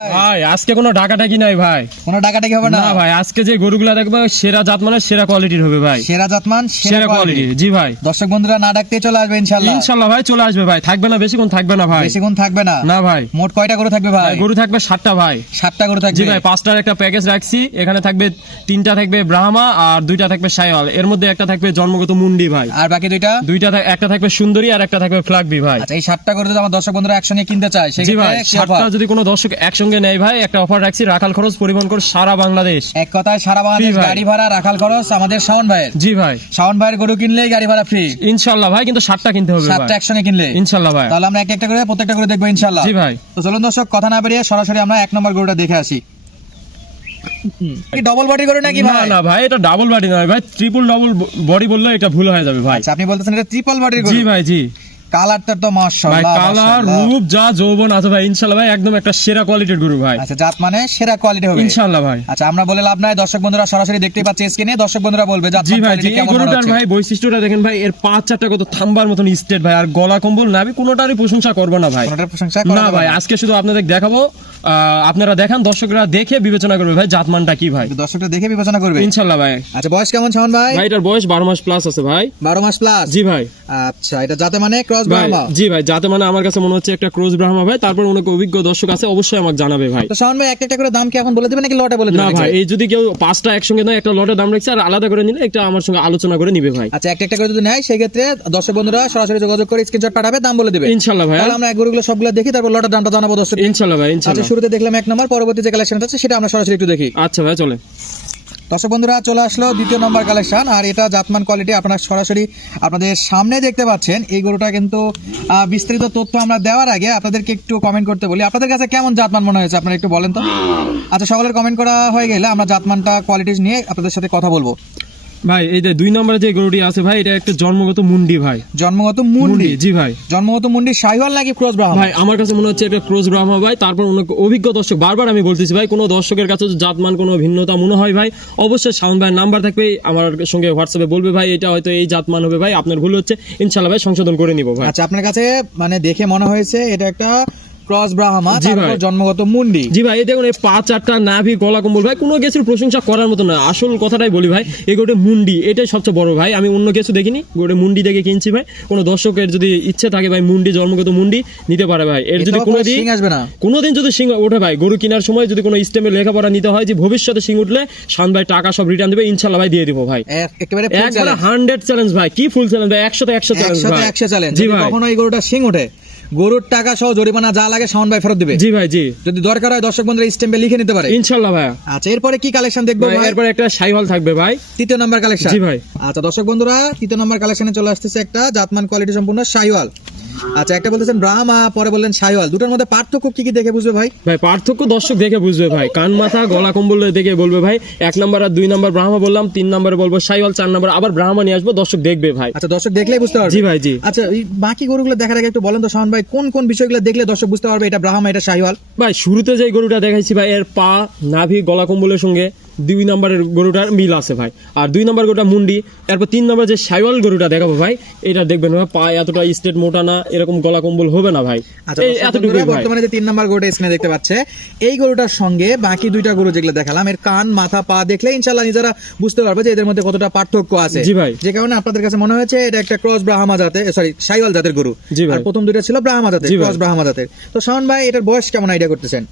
ভাই। আজকে কোনো ডাকাটাকি নাই ভাই। কোনো ডাকাটাকি হবে না? ভাই আজকে যে গরুগুলা দেখবে সেরা জাত মানে সেরা কোয়ালিটির হবে ভাই। সেরা জাতমান সেরা কোয়ালিটি জি ভাই। দর্শক বন্ধুরা না ডাকতে চলে আসবে ইনশাল্লাহ ইনশাল্লাহ ভাই চলে আসবে ভাই। থাকবে না বেশিক্ষণ থাকবে না ভাই। বেশিক্ষণ থাকবে না। না ভাই। মোট কয়টা গরু থাকবে ভাই? গরু থাকবে সাতটা ভাই। সাতটা গরু জি ভাই পাঁচটার একটা প্যাকেজ রাখছি। এখানে থাকবে তিনটা থাকবে ব্রাহ্মা আর দুইটা থাকবে সাইওয়াল এর মধ্যে একটা থাকবে জন্মগত মুন্ডি ভাই। আর বাকি দুইটা? দুইটা একটা থাকবে সুন্দরী আর একটা থাকবে ফ্লাগবি ভাই। আচ্ছা এই সাতটা গরু যদি আমার দর্শক বন্ধুরা একসঙ্গে কিনতে চায় জি ভাই সাতটা যদি কোনো দর্শক একসঙ্গে নেয় ভাই একটা অফার রাখছি রাখাল খরচ পরিবহন করে সারা বাংলাদেশ। এক কথায় সারা বাংলাদেশ গাড়ি ভাড়া রাখাল খরচ আমাদের শাওন ভাইয়ের। জি ভাই। শাওন ভাইয়ের গরু কিনলেই গাড়ি ভাড়া ফ্রি ইনশাল্লাহ ভাই কিন্তু সাতটা কিনতে হবে সাতটা একসঙ্গে কিনলে। ইনশাল্লাহ ভাই। তাহলে আমরা একটা একটা করে প্রত্যেকটা করে দেখব ইনশাল্লাহ। জি ভাই। তো চলুন দর্শক কথা না বেরিয়ে সরাসরি আমরা এক নম্বর গরুটা দেখে আসি। ডবল বডি গরু নাকি ভাই? না ভাই এটা ডাবল বডি নয় ভাই ট্রিপল ডাবল বডি বললে এটা ভুল হয়ে যাবে ভাই। আচ্ছা আপনি বলতেছেন এটা ট্রিপল বডি জি ভাই জি। কালারটা তো ভাই মাশাআল্লাহ। কালার রূপ যা যৌবন আছে ভাই ইনশাল্লাহ ভাই একদম একটা সেরা কোয়ালিটির গরু ভাই। আচ্ছা জাত মানে সেরা কোয়ালিটি হবে। ইনশাল্লাহ ভাই। আচ্ছা আমরা বলে লাভ নাই। দর্শক বন্ধুরা সরাসরি দেখতেই পাচ্ছে স্ক্রিনে দর্শক বন্ধুরা বলবে জাত জি ভাই এই গরুটার ভাই বৈশিষ্ট্যটা দেখেন ভাই এর পাঁচ চারটা কত থাম্বার মতন স্টেট ভাই আর গলা কম্বল কোনোটারই প্রশংসা করব না ভাই। কোনোটার প্রশংসা করা না ভাই আজকে শুধু আপনাদের দেখাবো আহ, আপনারা দেখান দর্শকরা দেখে বিবেচনা করবে ভাই জাতমানটা কি ভাই। দর্শকরা দেখে বিবেচনা করবে। ইনশাল্লাহ ভাই। আচ্ছা বয়স কেমন শাওন ভাই? ভাই এটার বয়স বারো মাস প্লাস আছে ভাই। বারো মাস প্লাস জি ভাই। আচ্ছা এটা যাতে মানে ক্রস ভাই ব্রাহ্মা। জি ভাই যাতে মানে আমার কাছে মনে হচ্ছে একটা ক্রোজ ব্রাহ্মা ভাই তারপর অনেক অভিজ্ঞ দর্শক আছে অবশ্যই আমাকে জানাবে ভাই। তো শাওন ভাই একটা একটা করে দাম কি এখন বলে দিবেন নাকি লটে বলে না ভাই এই যদি কেউ পাঁচটা একসঙ্গে নেয় একটা লটের দাম রাখছে আর আলাদা করে নিলে একটা আমার সঙ্গে আলোচনা করে নিবে ভাই। আচ্ছা একটা একটা করে যদি নেয় সেই ক্ষেত্রে দর্শক বন্ধুরা সরাসরি যোগাযোগ করে স্ক্রিনশট পাঠাবে দাম বলে দিবে। ইনশাল্লাহ ভাই। তাহলে আমরা এক গরুগুলো সবগুলো দেখি তারপর লটের দামটা জানাব দর্শক ইনশাল্লাহ ভাই আচ্ছা শুরুতে দেখলাম এক নম্বর পরবর্তী যে কালেকশন আছে সেটা আমরা সরাসরি একটু দেখি। আচ্ছা ভাই চলে দর্শক বন্ধুরা, চলে আসলো দ্বিতীয় নম্বর কালেকশন আর এটা জাতমান কোয়ালিটি আপনারা সরাসরি আপনাদের সামনে দেখতে পাচ্ছেন। এই গরুটা কিন্তু বিস্তারিত তথ্য আমরা দেওয়ার আগে আপনাদেরকে একটু কমেন্ট করতে বলি। আপনাদের কাছে কেমন জাতমান মনে হয়েছে? আপনারা একটু বলেন তো। আচ্ছা সকলের কমেন্ট করা হয়ে গেলে আমরা জাতমানটা কোয়ালিটিস নিয়ে আপনাদের সাথে কথা বলব। ভাই এই যে দুই নম্বরে যে গরুটি আছে ভাই এটা একটা জন্মগত মুন্ডি ভাই। জন্মগত মুন্ডি? জি ভাই। জন্মগত মুন্ডি শাহিওয়াল নাকি ক্রস ব্রাহ্মণ? ভাই আমার কাছে মনে হচ্ছে এটা ক্রোজ ব্রাহ্মা ভাই তারপর অনেক অভিজ্ঞ দর্শক বারবার আমি বলতেছি ভাই কোনো দর্শকের কাছে জাতমান কোনো ভিন্নতা মনে হয় ভাই অবশ্যই সাউন্ড ভাই নাম্বার থাকবে আমার সঙ্গে হোয়াটসঅ্যাপে বলবে ভাই এটা হয়তো এই জাতমান হবে ভাই আপনার ভুল হচ্ছে ইনশাল্লাহ ভাই সংশোধন করে নিব ভাই। আচ্ছা আপনার কাছে মানে দেখে মনে হয়েছে এটা একটা ক্রস ব্রাহ্মা তারপর ভাই। জন্মগত মুন্ডি। জি ভাই এই দেখুন এই পাঁচ চারটা নাভি গলা কম্বল ভাই কোনো কিছুর প্রশংসা করার মতো না। আসল কথাটাই বলি ভাই এই গোটে মুন্ডি এটাই সবচেয়ে বড় ভাই। আমি অন্য কিছু দেখিনি গোটে মুন্ডি দেখে কিনছি ভাই। কোনো দর্শকের যদি ইচ্ছে থাকে ভাই মুন্ডি জন্মগত মুন্ডি নিতে পারে ভাই। এর যদি কোনো কোনো দিন সিং আসবে না। কোনোদিন যদি সিং ওঠে ভাই গরু কেনার সময় যদি কোনো স্টেমে লেখাপড়া নিতে হয় যে ভবিষ্যতে সিং উঠলে শান ভাই টাকা সব রিটার্ন দেবে ইনশাল্লাহ ভাই দিয়ে দিব ভাই। এক- একেবারে একবারে। হান্ড্রেড চ্যালেঞ্জ ভাই কি ফুল চ্যালেঞ্জ ভাই? একশোতে একশো চ্যালেঞ্জ ভাই। একশো চ্যালেঞ্জ জি ভাই। কখনো এই গরুটা সিং ওঠে গরুর টাকা সহ জরিমানা যা লাগে শাওন ভাই ফেরত দিবে। জি ভাই জি। যদি দরকার হয় দর্শক বন্ধুরা স্টেম্পে লিখে নিতে পারে। ইনশাল্লাহ ভাই আচ্ছা এরপরে কি কালেকশন দেখব ভাই, এরপরে একটা সাইহল থাকবে ভাই। তৃতীয় নাম্বার কালেকশন জি ভাই। আচ্ছা দর্শক বন্ধুরা তৃতীয় নাম্বার কালেকশনে চলে আসতেছে একটা জাতমান কোয়ালিটি সম্পূর্ণ শাহিওয়াল আচ্ছা একটা বলতেছেন ব্রাহ্মা পরে বললেন শাহিওয়াল দুটোর মধ্যে পার্থক্য কি কি দেখে বুঝবে ভাই? ভাই পার্থক্য দর্শক দেখে বুঝবে ভাই। কান মাথা গলা কম্বল দেখে বলবে ভাই। এক নাম্বার আর দুই নাম্বার ব্রাহ্মা বললাম তিন নাম্বারে বলব সাইওয়াল চার নাম্বার আবার ব্রাহ্মা নিয়ে আসব দর্শক দেখবে ভাই। আচ্ছা দর্শক দেখলেই বুঝতে পারবে। জি ভাই জি। আচ্ছা এই বাকি গরুগুলো দেখার আগে একটু বলেন তো শাওন ভাই কোন কোন বিষয়গুলো দেখলে দর্শক বুঝতে পারবে এটা ব্রাহ্মা এটা শাহিওয়াল ভাই শুরুতে যে গরুটা দেখাইছি ভাই এর পা নাভি গলা কম্বলের সঙ্গে। দুই নম্বরের গরুটার মিল আছে ভাই। আর দুই নম্বর গরুটা মুন্ডি এরপর তিন নম্বর যে সাইওয়াল গরুটা দেখাবো ভাই এটা দেখবেন ভাই পা এতটা স্টেট মোটা না এরকম গলা কম্বল হবে না ভাই। আচ্ছা বর্তমানে যে তিন নাম্বার গরুটা স্ক্রিনে দেখতে পাচ্ছে এই গরুটার সঙ্গে বাকি দুইটা গরু যেগুলো দেখালাম এর কান মাথা পা দেখলে ইনশাল্লাহ নিজেরা বুঝতে পারবে যে এদের মধ্যে কতটা পার্থক্য আছে। জি ভাই। যে কারণে আপনাদের কাছে মনে হয়েছে এটা একটা ক্রস ব্রাহ্মা জাতের সরি সাইওয়াল জাতের গরু। জি ভাই। আর প্রথম দুইটা ছিল ব্রাহ্মা জাতের। ক্রস ব্রাহ্মা জাতের। তো শাওন ভাই এটার বয়স কেমন আইডিয়া করতেছেন?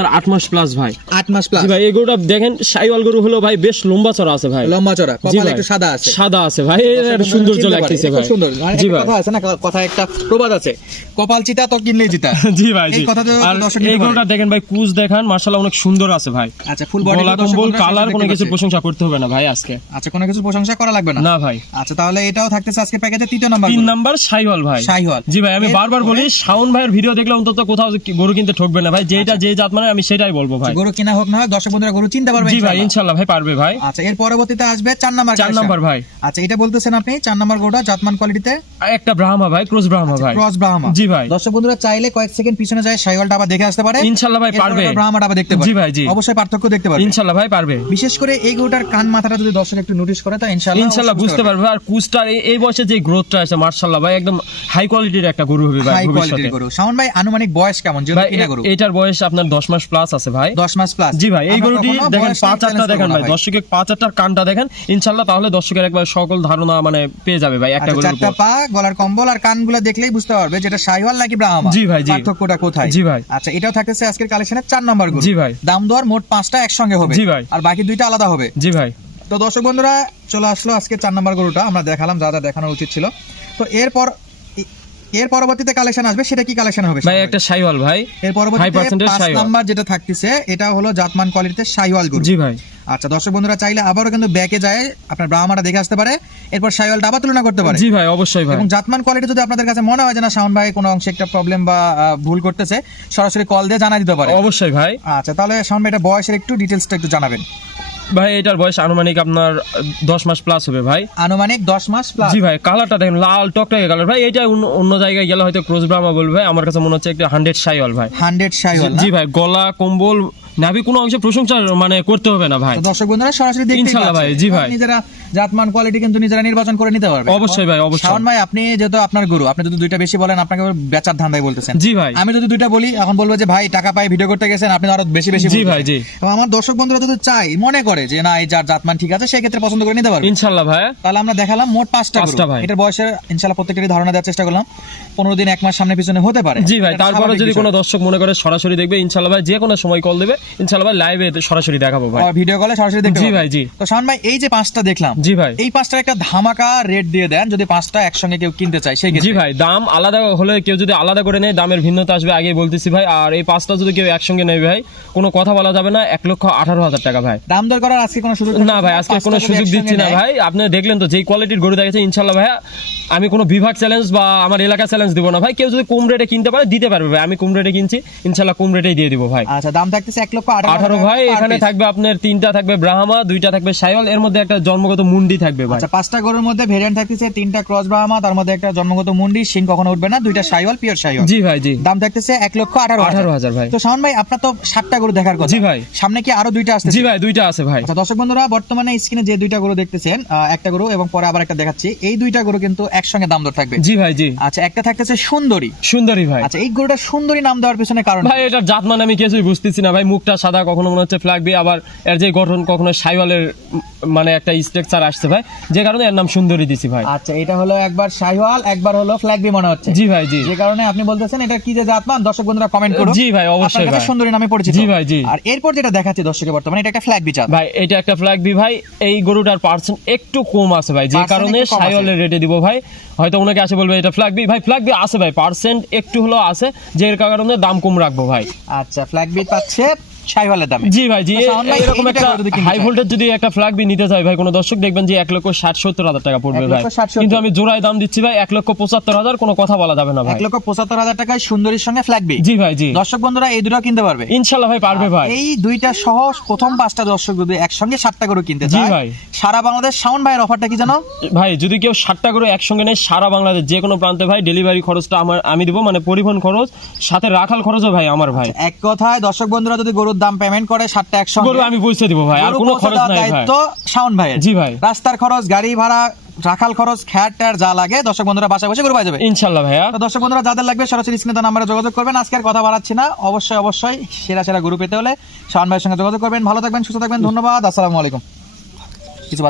আর আট মাস প্লাস ভাই। আট মাস প্লাস ভাই এই গরুটা দেখেন সাইওয়াল গরু হলো ভাই বেশ লম্বা চড়া আছে ভাই। লম্বা চড়া কপাল একটু সাদা আছে। সাদা আছে ভাই লাগতেছে ভাই। সুন্দর। জি ভাই। কথা আছে না কথা একটা প্রবাদ আছে। কপাল চিতা তো কিনলেই জিতা জি ভাই এই আর দর্শক এই গরুটা দেখেন ভাই দেখান মাশাআল্লাহ অনেক সুন্দর আছে ভাই। আচ্ছা ফুল বডি কম্বল কালার কোনো কিছু প্রশংসা করতে হবে না ভাই আজকে। আচ্ছা কোনো কিছু প্রশংসা করা লাগবে না। না ভাই। আচ্ছা তাহলে এটাও থাকতেছে আজকে প্যাকেজে তৃতীয় নাম্বার তিন নাম্বার সাইওয়াল ভাই। শাহিওয়াল জি ভাই আমি বারবার বলি শাওন ভাইয়ের ভিডিও দেখলে অন্তত কোথাও গরু কিনতে ঠকবে না ভাই। যেটা যে জাত মানে হয় আমি সেটাই বলব ভাই। গরু কিনা হোক না হোক দর্শক বন্ধুরা গরু চিনতে পারবে জি ভাই ইনশাআল্লাহ। ইনশাল্লাহ ভাই পারবে ভাই। আচ্ছা এর পরবর্তীতে আসবে চার নাম্বার চার নাম্বার ভাই। আচ্ছা এটা বলতেছেন আপনি চার নাম্বার গরুটা জাতমান কোয়ালিটিতে একটা ব্রাহ্মা ভাই ক্রোজ ব্রাহ্মা ভাই। ক্রস ব্রাহ্মা। জি ভাই। দর্শক বন্ধুরা চাইলে কয়েক সেকেন্ড পিছনে যায় সাইওয়ালটা আবার দেখে আসতে পারে। ইনশাল্লাহ ভাই পারবে। ব্রাহ্মাটা আবার দেখতে পারে। জি ভাই, জি। অবশ্যই পার্থক্য দেখতে পারবে। ইনশাল্লাহ ভাই পারবে। বিশেষ করে এই গরুটার কান মাথাটা যদি দর্শক একটু নোটিশ করে তা ইনশাআল্লাহ ইনশাল্লাহ বুঝতে পারবে। আর কুস্টার এই- বয়সে যে গ্রোথটা আছে মার্শাল্লাহ ভাই একদম হাই কোয়ালিটির একটা গরু হবে ভাই হাই কোয়ালিটির গরু। শাওন ভাই আনুমানিক বয়স কেমন? ভাই কিনা গরু। এটার বয়স আপনার দশ মাস প্লাস আছে ভাই। 10 মাস প্লাস জি ভাই এই গরুটি দেখেন পাঁচ আটটা দেখেন ভাই। দর্শকের পাঁচ আটটার কানটা দেখেন ইনশাল্লাহ তাহলে দর্শকের একবার সকল ধারণা মানে পেয়ে যাবে ভাই একটা গরুর আচ্ছা, উপর। পা গলার কম্বল আর কানগুলো দেখলেই বুঝতে পারবে যেটা শাইওয়াল নাকি ব্রাহ্মা। জি ভাই, জি। পার্থক্যটা কোথায়? জি ভাই। আচ্ছা এটাও থাকতেছে আজকের কালেকশনের চার নম্বর গরু। জি ভাই। দাম দর মোট পাঁচটা একসঙ্গে হবে। জি ভাই। আর বাকি দুইটা আলাদা হবে। জি ভাই। তো দর্শক বন্ধুরা চলে আসলো আজকে চার নম্বর গরুটা। আমরা দেখালাম যা যা দেখানো উচিত ছিল। তো এরপর এর পরবর্তীতে কালেকশন আসবে সেটা কি কালেকশন হবে ভাই একটা সাইওয়াল ভাই। এর পরবর্তীতে পাঁচ নাম্বার যেটা থাকতেছে এটা হলো জাতমান কোয়ালিটিতে সাইওয়াল গরু। জি ভাই। আচ্ছা দর্শক বন্ধুরা চাইলে আবারও কিন্তু ব্যাকে যায় আপনার ব্রাহ্মাটা দেখে আসতে পারে এরপর সাইওয়ালটা আবার তুলনা করতে পারে। জি ভাই অবশ্যই ভাই। এবং জাতমান কোয়ালিটি যদি আপনাদের কাছে মনে হয় যে না শাওন ভাই কোনো অংশে একটা প্রবলেম বা ভুল করতেছে সরাসরি কল দিয়ে জানা দিতে পারে। অবশ্যই ভাই। আচ্ছা তাহলে শাওন ভাই এটা বয়সের একটু ডিটেলসটা একটু জানাবেন। ভাই এটার বয়স আনুমানিক আপনার দশ মাস প্লাস হবে ভাই। আনুমানিক দশ মাস প্লাস জি ভাই কালারটা দেখেন লাল টকটকে কালার ভাই এটা অন্য- জায়গায় গেলে হয়তো ক্রস ব্রাহ্মা বলবে ভাই আমার কাছে মনে হচ্ছে একটা হান্ড্রেড সাইওয়াল ভাই। হান্ড্রেড সাইওয়াল জি ভাই গলা কম্বল নাভি কোনো অংশে প্রশংসা মানে করতে হবে না ভাই। দর্শক বন্ধুরা সরাসরি দেখতে ইনশাআল্লাহ ভাই, জি ভাই। নিজেরা জাতমান কোয়ালিটি কিন্তু নিজেরা নির্বাচন করে নিতে পারবে। অবশ্যই ভাই, অবশ্যই। শাওন ভাই আপনি যেহেতু আপনার গরু আপনি যদি দুইটা বেশি বলেন আপনাকে বেচার ধান্দায় বলতেছেন। জি ভাই। আমি যদি দুইটা বলি এখন বলব যে ভাই টাকা পাই ভিডিও করতে গেছেন আপনি আরও বেশি বেশি জি ভাই, জি। এবং আমার দর্শক বন্ধুরা যদি চাই মনে করে যে না এই যার জাতমান ঠিক আছে সেই ক্ষেত্রে পছন্দ করে নিতে পারবে। ইনশাল্লাহ ভাই। তাহলে আমরা দেখালাম মোট পাঁচটা পাঁচটা ভাই। এটার বয়সের ইনশাল্লাহ প্রত্যেকটারই ধারণা দেওয়ার চেষ্টা করলাম। পনেরো দিন এক মাস সামনে পিছনে হতে পারে। জি ভাই তারপরে যদি কোনো দর্শক মনে করে সরাসরি দেখবে ইনশাল্লাহ ভাই যে কোনো সময় কল দেবে ইনশাল্লাহ ভাই লাইভে সরাসরি দেখাবো ভাই। আর ভিডিও কলে সরাসরি দেখতে জি ভাই, জি। তো শাওন ভাই এই যে পাঁচটা দেখলাম জি ভাই। এই পাঁচটার একটা ধামাকা রেট দিয়ে দেন যদি পাঁচটা একসঙ্গে কেউ কিনতে চায় সেই জি ভাই দাম আলাদা হলে কেউ যদি আলাদা করে নেয় দামের ভিন্নতা আসবে আগেই বলতেছি ভাই। আর এই পাঁচটা যদি কেউ একসঙ্গে নেবে ভাই কোনো কথা বলা যাবে না এক লক্ষ আঠারো হাজার টাকা ভাই। দাম দর করার আজকে কোনো সুযোগ না ভাই আজকে কোনো সুযোগ দিচ্ছি না ভাই। আপনি দেখলেন তো যেই কোয়ালিটির গরু দেখেছে ইনশাল্লাহ ভাই আমি কোনো বিভাগ চ্যালেঞ্জ বা আমার এলাকা চ্যালেঞ্জ দিব না ভাই। কেউ যদি কম রেটে কিনতে পারে দিতে পারবে ভাই। আমি কম রেটে কিনছি ইনশাল্লাহ কম রেটেই দিয়ে দিব ভাই। আচ্ছা দাম থাকতেছে এক লক্ষ আঠারো ভাই এখানে থাকবে আপনার তিনটা থাকবে ব্রাহ্মা দুইটা থাকবে সাইওয়াল এর মধ্যে একটা জন্মগত মুন্ডি থাকবে ভাই। আচ্ছা পাঁচটা গরুর মধ্যে ভেরিয়েন্ট থাকতেছে তিনটা ক্রস ব্রাহ্মা তার মধ্যে একটা জন্মগত মুন্ডি সিং কখনো উঠবে না দুইটা সাইওয়াল পিওর সাইওয়াল। জি ভাই জি। দাম থাকতেছে এক লক্ষ আঠারো আঠারো হাজার ভাই। তো শাওন ভাই আপনার তো সাতটা গরু দেখার কথা। জি ভাই। সামনে কি আরও দুইটা আসছে জি ভাই দুইটা আছে ভাই। আচ্ছা দর্শক বন্ধুরা বর্তমানে স্ক্রিনে যে দুইটা গরু দেখতেছেন একটা গরু এবং পরে আবার একটা দেখাচ্ছি এই দুইটা গরু কিন্তু একসঙ্গে দাম দর থাকবে। জি ভাই জি। আচ্ছা একটা থাকতেছে সুন্দরী। সুন্দরী ভাই। আচ্ছা এই গরুটা সুন্দরী নাম দেওয়ার পিছনে কারণ ভাই এটার জাত মানে আমি কিছুই বুঝতেছি না ভাই মুখটা সাদা কখনো মনে হচ্ছে ফ্ল্যাগ দিয়ে আবার এর যে গঠন কখনো সাইওয়ালের মানে একটা স্ট্রাকচার আসছে ভাই। যে কারণে এর নাম সুন্দরী দিছি ভাই। আচ্ছা এটা হলো একবার শাহিওয়াল একবার হলো ফ্ল্যাগবি মনে হচ্ছে। জি ভাই জি। যে কারণে আপনি বলতেছেন এটা কি যে জাতমান দর্শক বন্ধুরা কমেন্ট করুন। জি ভাই, অবশ্যই ভাই। সুন্দরী নামে পরিচিত। জি ভাই, জি। আর এরপর যেটা দেখাচ্ছি দর্শকের বর্তমানে এটা একটা ফ্ল্যাগ বিচার ভাই এটা একটা ফ্ল্যাগ বি ভাই। এই গরুটার পার্সেন্ট একটু কম আছে ভাই। যে কারণে। সাইওয়ালের রেটে দিব ভাই। হয়তো অনেকে আসে বলবে এটা ফ্ল্যাগ বি ভাই ফ্ল্যাগ বি আছে ভাই। পার্সেন্ট একটু হলেও আছে। যে এর কারণে দাম কম রাখব ভাই। আচ্ছা ফ্ল্যাগ বি পাচ্ছে শাহিওয়ালের দামে। জি ভাই জি এরকম একটা গরু হাই ভোল্টেজ যদি একটা ফ্ল্যাগ বি নিতে চাই ভাই কোনো দর্শক দেখবেন যে এক লক্ষ ষাট সত্তর হাজার টাকা পড়বে ভাই। কিন্তু আমি জোড়ায় দাম দিচ্ছি ভাই এক লক্ষ পঁচাত্তর হাজার কোনো কথা বলা যাবে না ভাই। এক লক্ষ পঁচাত্তর হাজার টাকায় সুন্দরীর সঙ্গে ফ্ল্যাগ বি জি ভাই জি। দর্শক বন্ধুরা এই দুটো কিনতে পারবে। ইনশাল্লাহ ভাই পারবে ভাই। এই দুইটা সহ প্রথম পাঁচটা দর্শক যদি একসঙ্গে সাতটা গরু কিনতে চায় ভাই। সারা বাংলাদেশ শাওন ভাইয়ের অফারটা কি জানো ভাই যদি কেউ ষাটটা করে একসঙ্গে নেয় সারা বাংলাদেশ যে কোনো প্রান্তে ভাই ডেলিভারি খরচটা আমার আমি দিব মানে পরিবহন খরচ সাথে রাখাল খরচও ভাই আমার ভাই। এক কথায় দর্শক বন্ধুরা যদি গরুর দাম পেমেন্ট করে সাতটা একশো গরু আমি পৌঁছে দিব ভাই আর কোনো খরচ নাই দায়িত্ব শাওন ভাই জি ভাই। রাস্তার খরচ গাড়ি ভাড়া রাখাল খরচ খ্যাট ট্যার যা লাগে দর্শক বন্ধুরা বাসায় বসে গরু পাই যাবে। ইনশাল্লাহ ভাইয়া। তো দর্শক বন্ধুরা যাদের লাগবে সরাসরি স্ক্রিনে তার নাম্বারে যোগাযোগ করবেন। আজকে আর কথা বাড়াচ্ছি না। অবশ্যই অবশ্যই সেরা সেরা গুরু পেতে হলে শাওন ভাইয়ের সঙ্গে যোগাযোগ করবেন। ভালো থাকবেন সুস্থ থাকবেন। ধন্যবাদ। আসসালামু আলাইকুম। কিছু